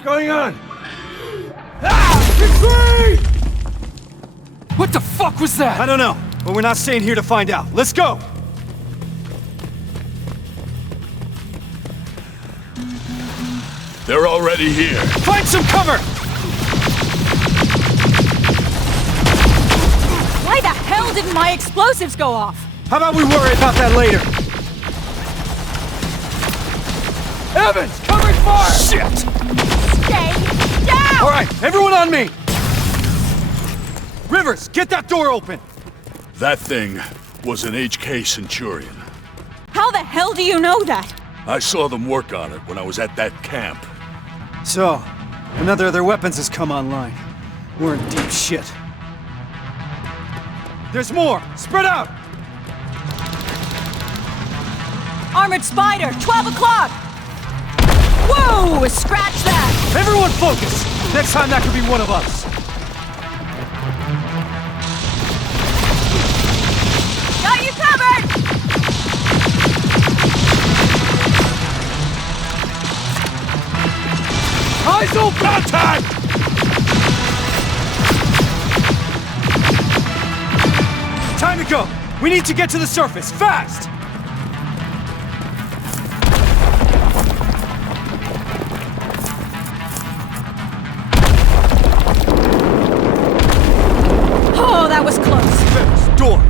What's going on? Ah! Retreat! What the fuck was that? I don't know, but we're not staying here to find out. Let's go! They're already here. Find some cover! Why the hell didn't my explosives go off? How about we worry about that later? Evans, covering fire! Shit! Stay down! Alright, everyone on me! Rivers, get that door open! That thing was an HK Centurion. How the hell do you know that? I saw them work on it when I was at that camp. So, another of their weapons has come online. We're in deep shit. There's more! Spread out! Armored Spider, 12 o'clock! Whoa! Scratch that! Everyone focus! Next time that could be one of us. Got you covered! Eyes open! Contact! Time to go! We need to get to the surface, fast! Oh, that was close. Rivers, door!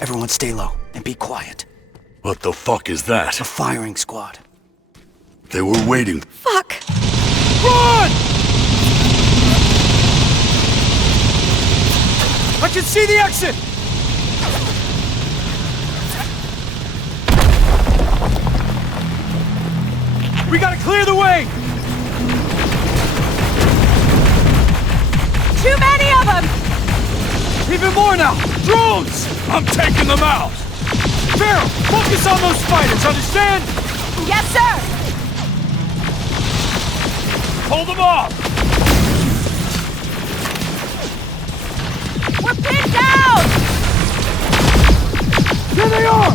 Everyone stay low and be quiet. What the fuck is that? A firing squad. They were waiting. Fuck! Run! I can see the exit! We gotta clear the way! Too many of them! Even more now! Drones! I'm taking them out! Farrell, focus on those fighters, understand? Yes, sir! Hold them off! We're pinned down! Here they are!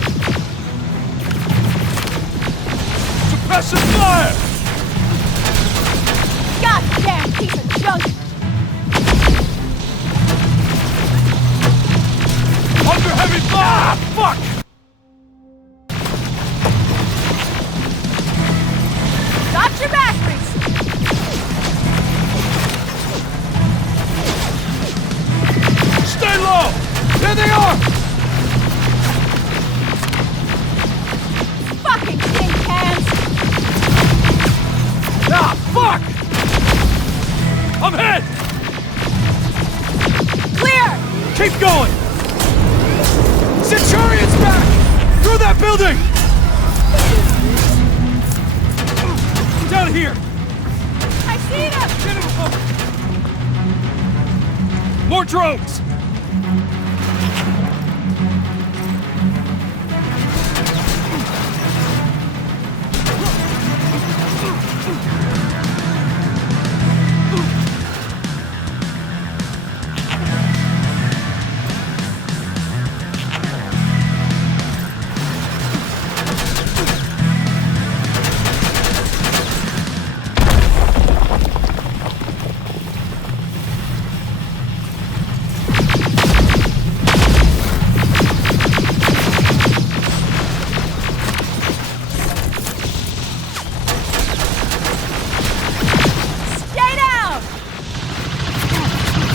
Suppressive fire! Goddamn piece of junk! Under heavy fire! Fuck! Got your batteries! Stay low! There they are! Fucking tin cans! Ah, fuck! I'm hit! Clear! Keep going! Centurion's back! Through that building! Down here! I see them! Get him! More drones!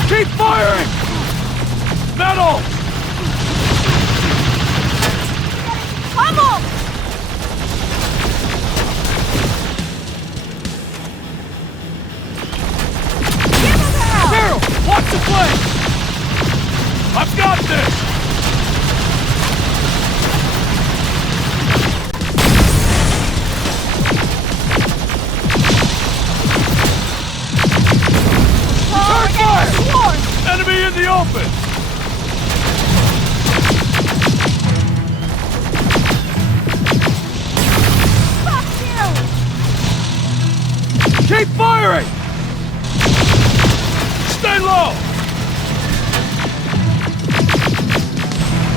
Keep firing! Metal! Pummel! Give him hell! Farrell, watch the flank! I've got this! Turn fire! Enemy in the open! Fuck you! Keep firing! Stay low!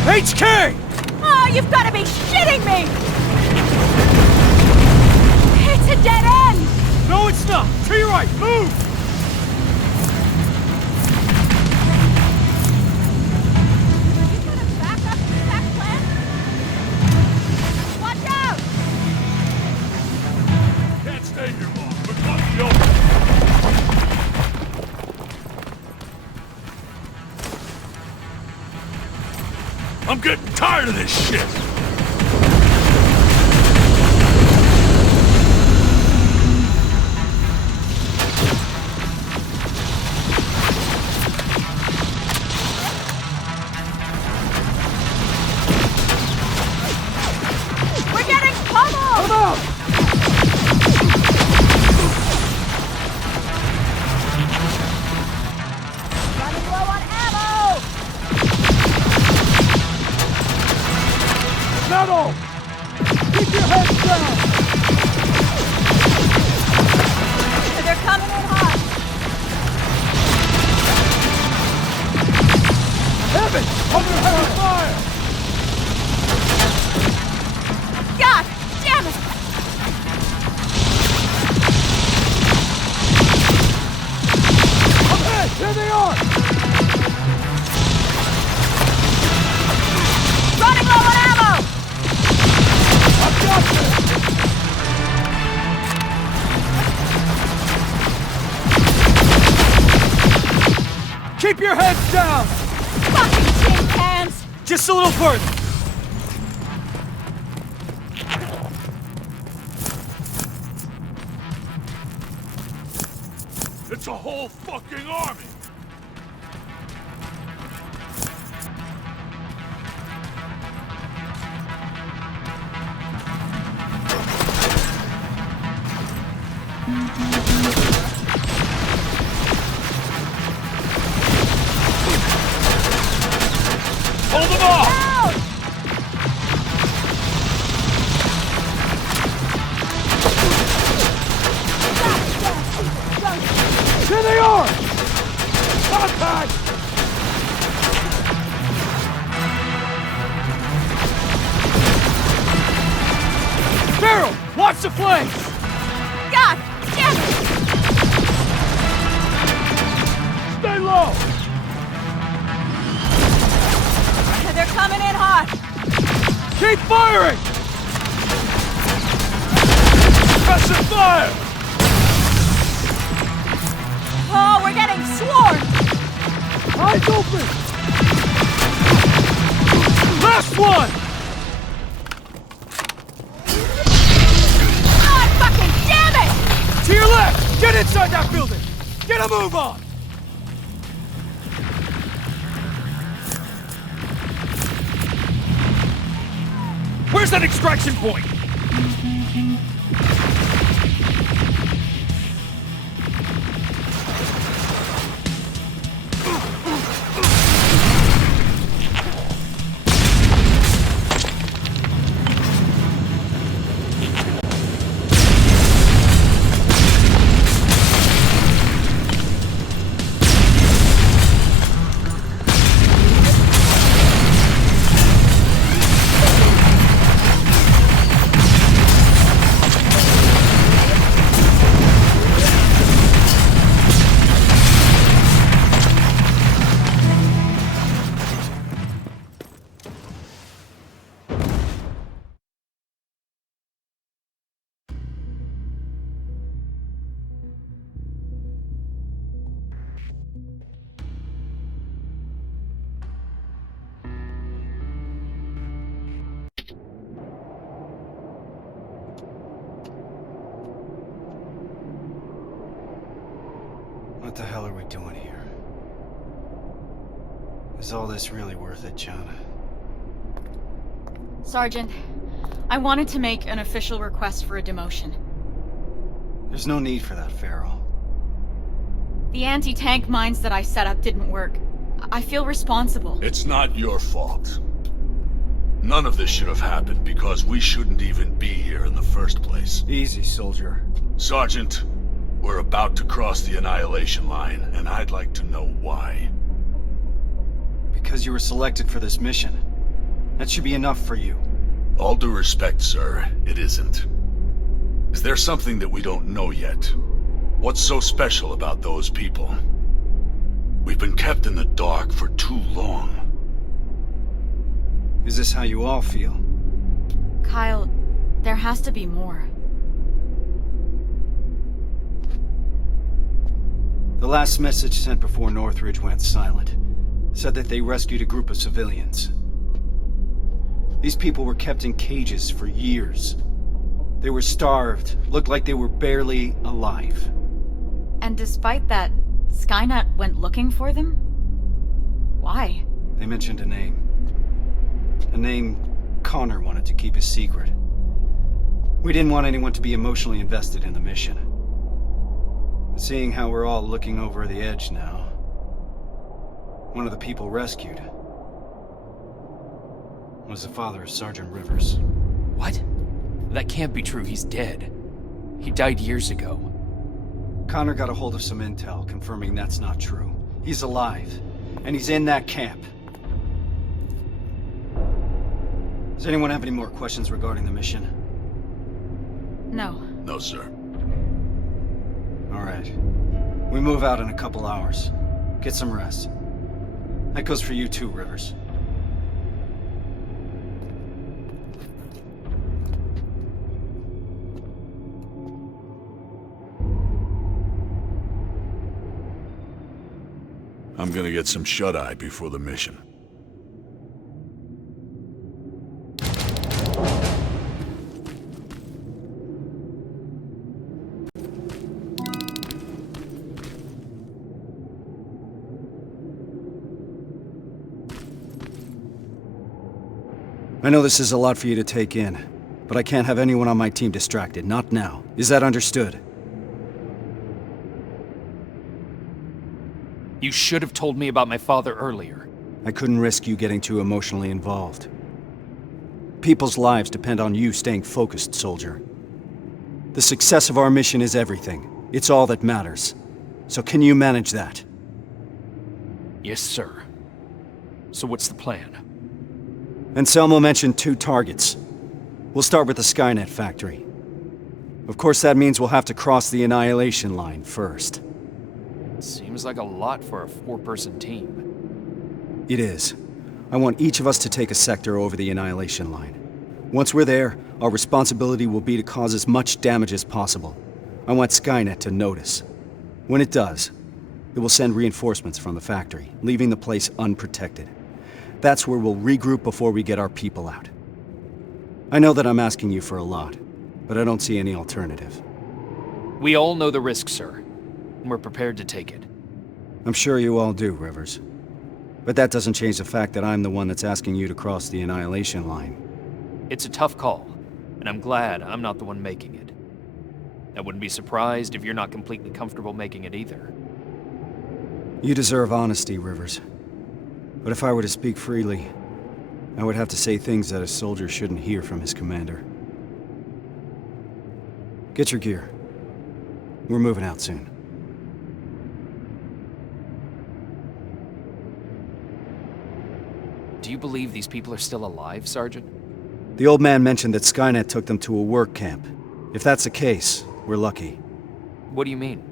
HK! Oh, you've got to be shitting me! It's a dead end! No, it's not! To your right, move! You got a backup attack plan? Watch out! Can't stay here long. We're caught in the open. I'm getting tired of this shit! We're getting pummeled! Come out! Running low on ammo! Metal! Keep your heads down! They're coming in hot! Evans! Under heavy fire! God damn it! Ahead! Here they are! Running low on ammo! I've got this! Keep your heads down! Fucking tin cans! Just a little further! It's a whole fucking army! Hold them off! Out! Here they are! Contact! Barrel! Watch the flanks! God damn it! Stay low! They're coming in hot! Keep firing! Pressure fire! Oh, we're getting swarmed! Eyes open! Last one! God fucking damn it! To your left! Get inside that building! Get a move on! Where's that extraction point? What the hell are we doing here? Is all this really worth it, Jana? Sergeant, I wanted to make an official request for a demotion. There's no need for that, Farrell. The anti-tank mines that I set up didn't work. I feel responsible. It's not your fault. None of this should have happened because we shouldn't even be here in the first place. Easy, soldier. Sergeant, we're about to cross the Annihilation Line, and I'd like to know why. Because you were selected for this mission. That should be enough for you. All due respect, sir, it isn't. Is there something that we don't know yet? What's so special about those people? We've been kept in the dark for too long. Is this how you all feel? Kyle, there has to be more. The last message sent before Northridge went silent said that they rescued a group of civilians. These people were kept in cages for years. They were starved, looked like they were barely alive. And despite that, Skynet went looking for them? Why? They mentioned a name. A name Connor wanted to keep a secret. We didn't want anyone to be emotionally invested in the mission. But seeing how we're all looking over the edge now, one of the people rescued was the father of Sergeant Rivers. What? That can't be true. He's dead. He died years ago. Connor got a hold of some intel confirming that's not true. He's alive, and he's in that camp. Does anyone have any more questions regarding the mission? No. No, sir. All right. We move out in a couple hours. Get some rest. That goes for you too, Rivers. I'm gonna get some shut-eye before the mission. I know this is a lot for you to take in, but I can't have anyone on my team distracted, not now. Is that understood? You should have told me about my father earlier. I couldn't risk you getting too emotionally involved. People's lives depend on you staying focused, soldier. The success of our mission is everything. It's all that matters. So can you manage that? Yes, sir. So what's the plan? Anselmo mentioned 2 targets. We'll start with the Skynet factory. Of course, that means we'll have to cross the Annihilation Line first. Seems like a lot for a 4-person team. It is. I want each of us to take a sector over the Annihilation Line. Once we're there, our responsibility will be to cause as much damage as possible. I want Skynet to notice. When it does, it will send reinforcements from the factory, leaving the place unprotected. That's where we'll regroup before we get our people out. I know that I'm asking you for a lot, but I don't see any alternative. We all know the risk, sir. And we're prepared to take it. I'm sure you all do, Rivers. But that doesn't change the fact that I'm the one that's asking you to cross the Annihilation Line. It's a tough call, and I'm glad I'm not the one making it. I wouldn't be surprised if you're not completely comfortable making it either. You deserve honesty, Rivers. But if I were to speak freely, I would have to say things that a soldier shouldn't hear from his commander. Get your gear. We're moving out soon. Do you believe these people are still alive, Sergeant? The old man mentioned that Skynet took them to a work camp. If that's the case, we're lucky. What do you mean?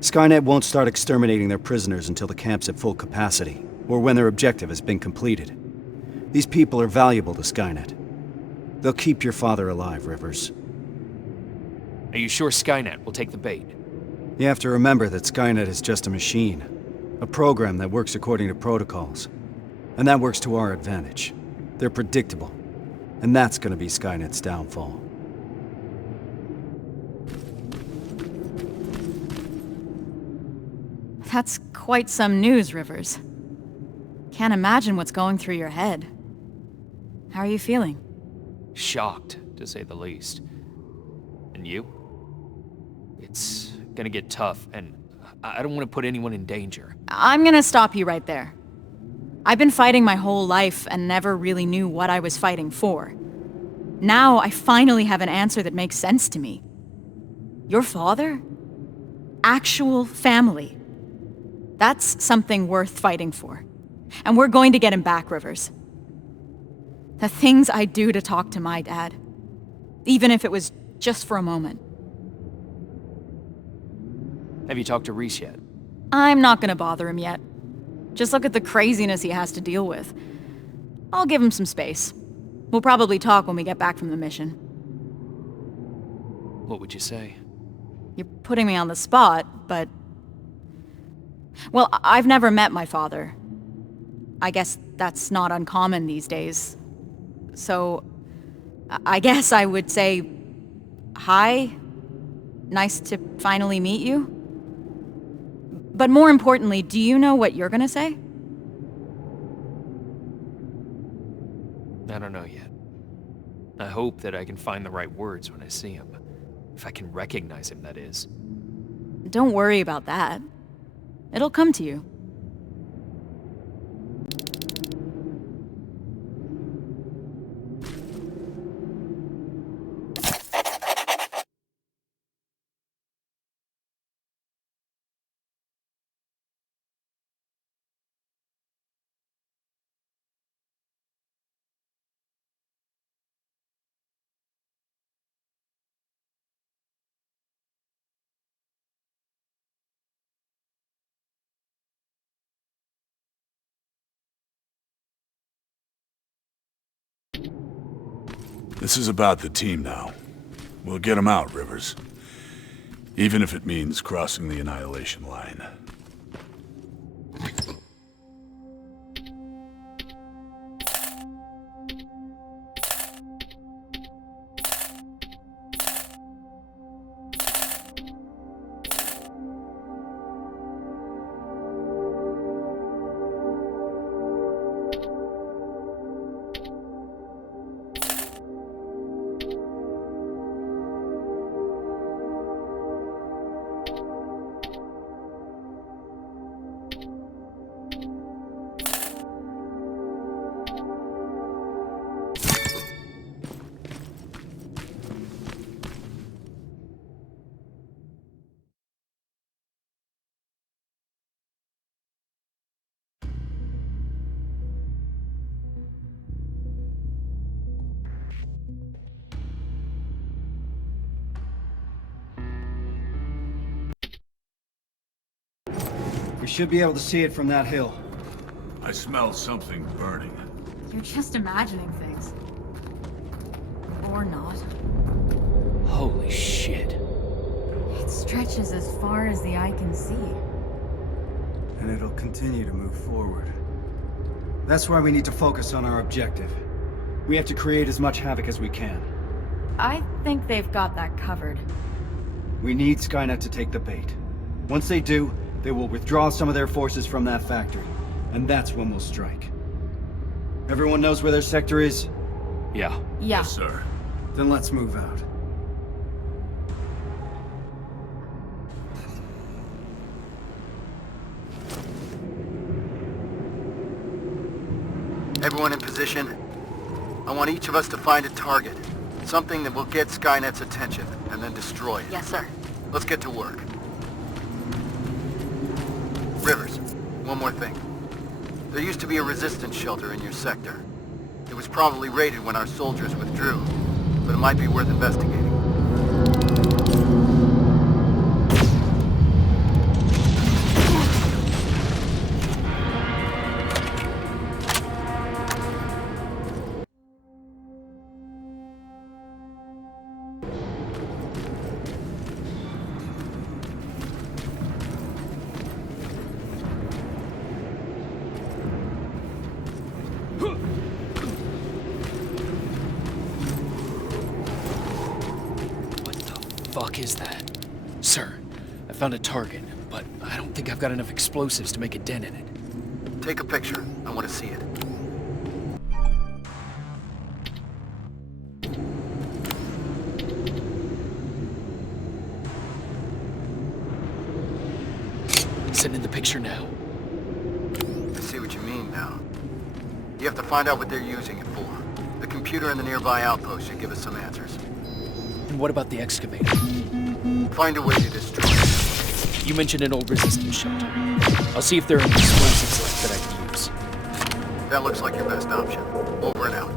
Skynet won't start exterminating their prisoners until the camp's at full capacity, or when their objective has been completed. These people are valuable to Skynet. They'll keep your father alive, Rivers. Are you sure Skynet will take the bait? You have to remember that Skynet is just a machine. A program that works according to protocols. And that works to our advantage. They're predictable. And that's gonna be Skynet's downfall. That's quite some news, Rivers. Can't imagine what's going through your head. How are you feeling? Shocked, to say the least. And you? It's gonna get tough, and I don't want to put anyone in danger. I'm gonna stop you right there. I've been fighting my whole life and never really knew what I was fighting for. Now I finally have an answer that makes sense to me. Your father? Actual family. That's something worth fighting for. And we're going to get him back, Rivers. The things I'd do to talk to my dad. Even if it was just for a moment. Have you talked to Reese yet? I'm not gonna bother him yet. Just look at the craziness he has to deal with. I'll give him some space. We'll probably talk when we get back from the mission. What would you say? You're putting me on the spot, but... Well, I've never met my father. I guess that's not uncommon these days. So, I guess I would say... Hi? Nice to finally meet you? But more importantly, do you know what you're gonna say? I don't know yet. I hope that I can find the right words when I see him. If I can recognize him, that is. Don't worry about that. It'll come to you. This is about the team now. We'll get them out, Rivers. Even if it means crossing the Annihilation Line. We should be able to see it from that hill. I smell something burning. You're just imagining things. Or not. Holy shit. It stretches as far as the eye can see. And it'll continue to move forward. That's why we need to focus on our objective. We have to create as much havoc as we can. I think they've got that covered. We need Skynet to take the bait. Once they do, they will withdraw some of their forces from that factory. And that's when we'll strike. Everyone knows where their sector is? Yeah. Yeah. Yes, sir. Then let's move out. Everyone in position. I want each of us to find a target. Something that will get Skynet's attention, and then destroy it. Yes, sir. Let's get to work. Rivers, one more thing. There used to be a resistance shelter in your sector. It was probably raided when our soldiers withdrew, but it might be worth investigating. Fuck is that? Sir, I found a target, but I don't think I've got enough explosives to make a dent in it. Take a picture. I want to see it. Sending the picture now. I see what you mean now. You have to find out what they're using it for. The computer in the nearby outpost should give us some answers. And what about the excavator? Find a way to destroy it. You mentioned an old resistance shelter. I'll see if there are any explosives left that I can use. That looks like your best option. Over and out.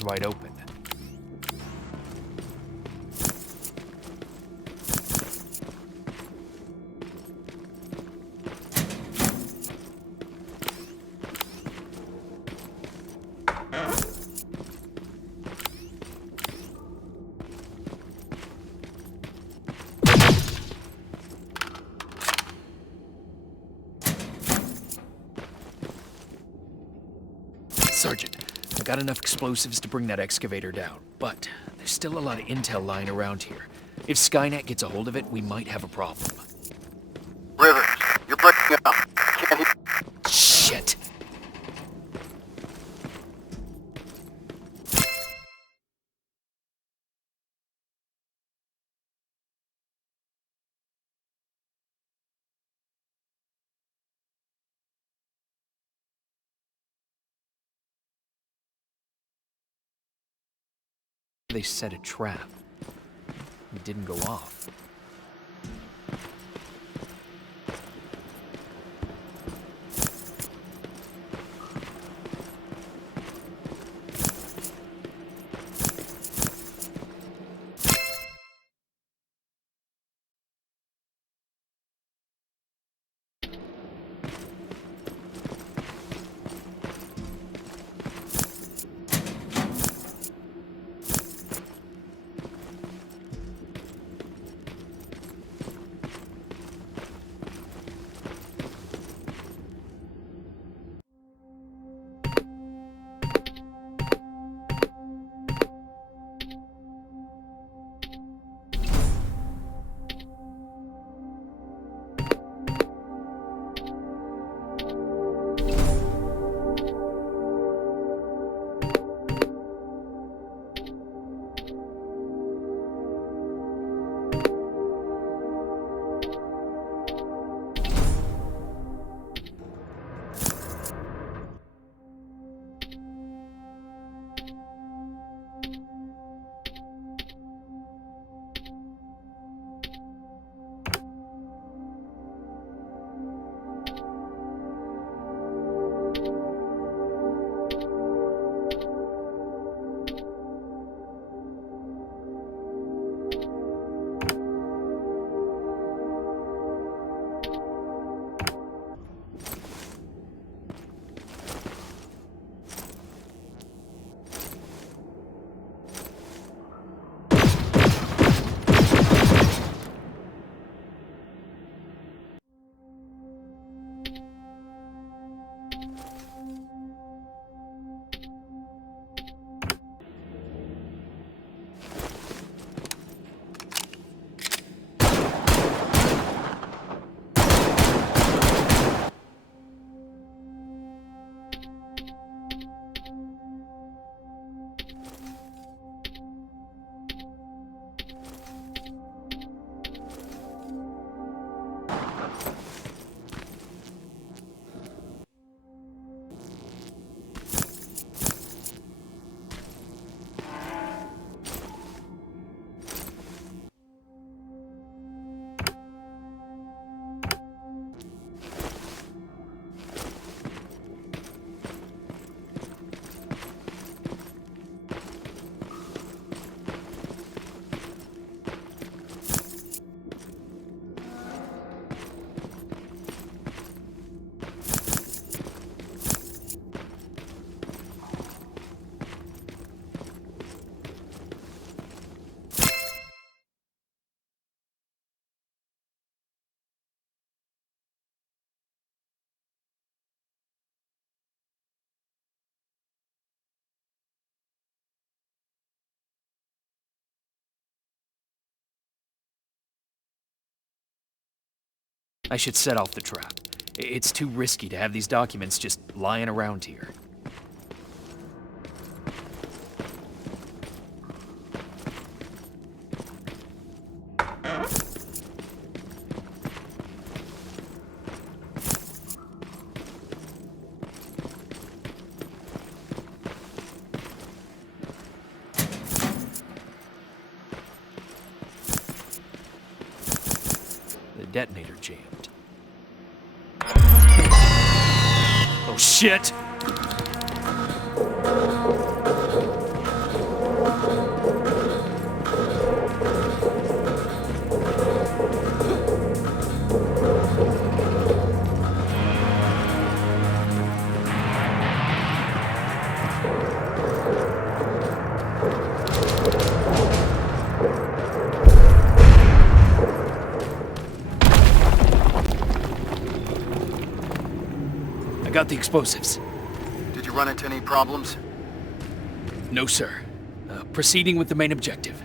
door's wide open. Sergeant, I got enough explosives to bring that excavator down, but there's still a lot of intel lying around here. If Skynet gets a hold of it, we might have a problem. Rivers, you're breaking up. Can't hear. Shit! They set a trap. It didn't go off. I should set off the trap. It's too risky to have these documents just lying around here. The detonator jammed. Oh shit! the explosives. Did you run into any problems? No, sir. Proceeding with the main objective.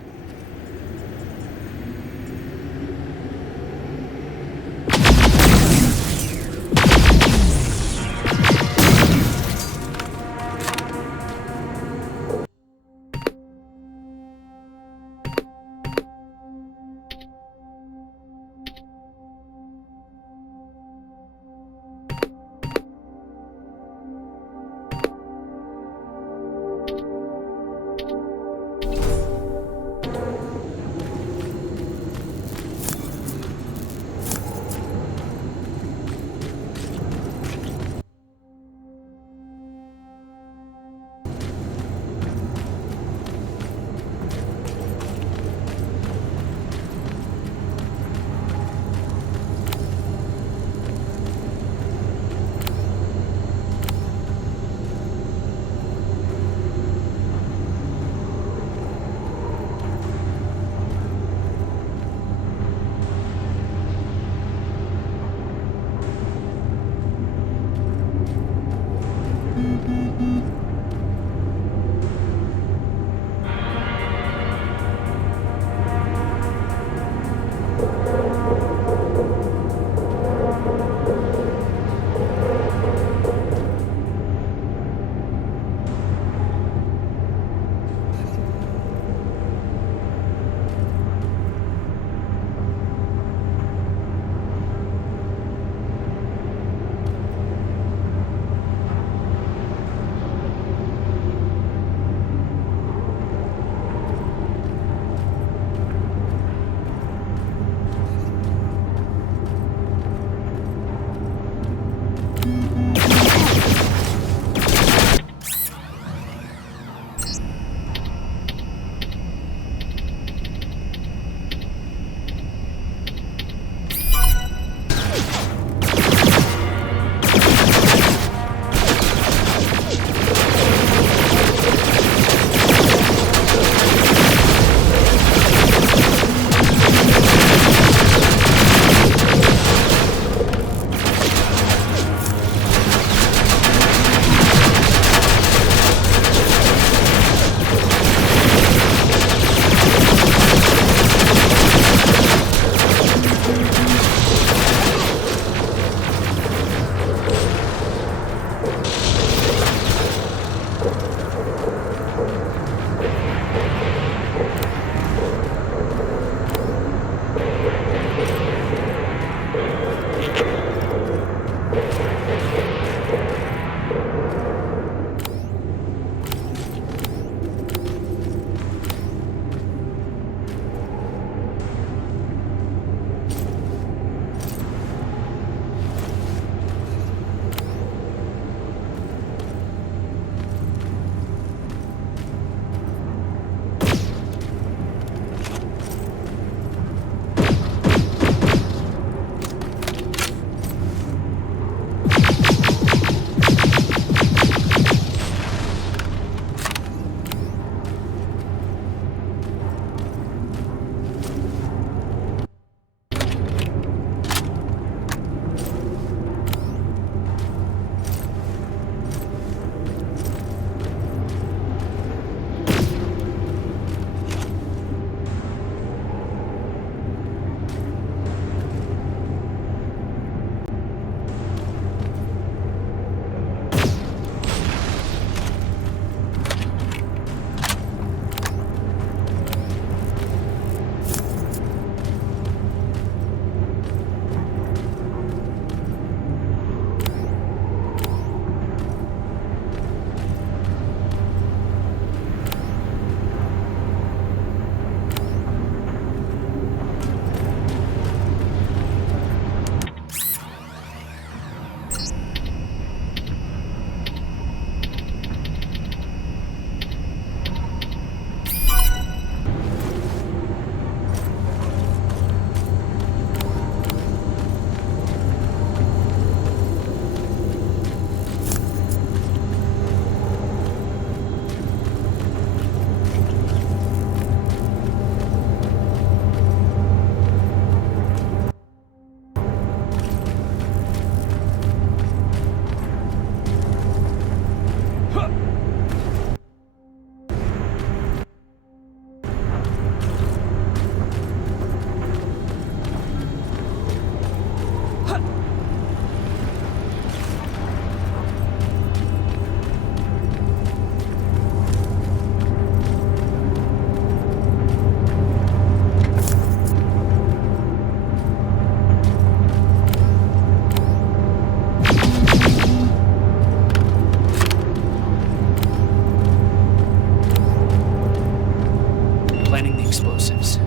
explosives.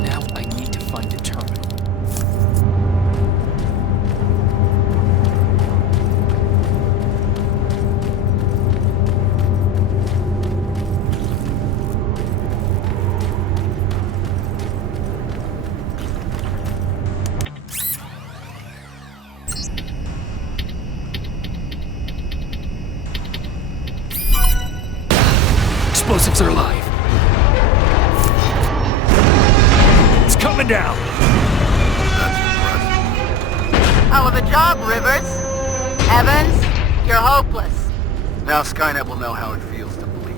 Now I need to find a terminal. Explosives are alive. It's coming down. Hell of a job, Rivers. Evans, you're hopeless. Now Skynet will know how it feels to bleed.